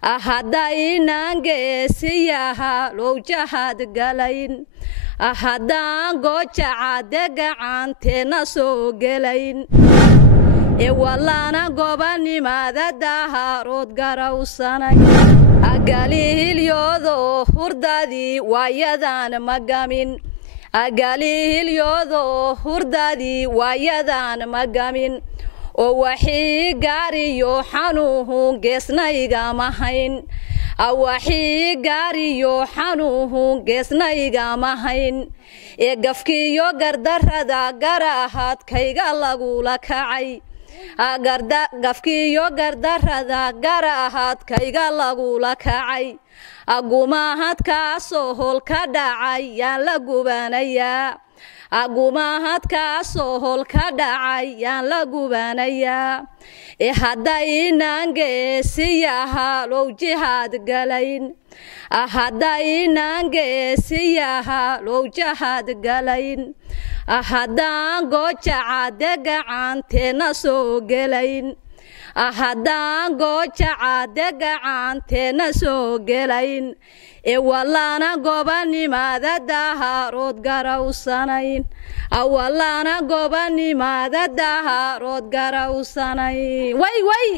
haddaynan geesiyaha low jahad galayn haddaan goojacade gacanteena soo gelayn wallana gobanimaada daharood garawsanay agalihilyoodo hurdadii waayadan magamin agalihilyoodo hurdadii waayadan magamin oo waxii gaariyo xanuun geesnaygama hayn waxii gaariyo xanuun geesnaygama hayn gafkiyo gardarrada garahaadkayga lagula kacay gafkiyo gardarrada garahaadkayga lagula kacay agumahadkaasoo hol ka dhacay yaan la gubanayaa agumahadkaasoo hol ka dhacay yaan la gubanayaa haddaynan geesiyaha low jihad galayn haddaynan geesiyaha low jahad galayn haddaan goojacade gacanteena soo gelayn haddaan goojacade gacanteena soo gelayn wallana gobanimaada daharood garawsanayn wallana gobanimaada daharood garawsanayn way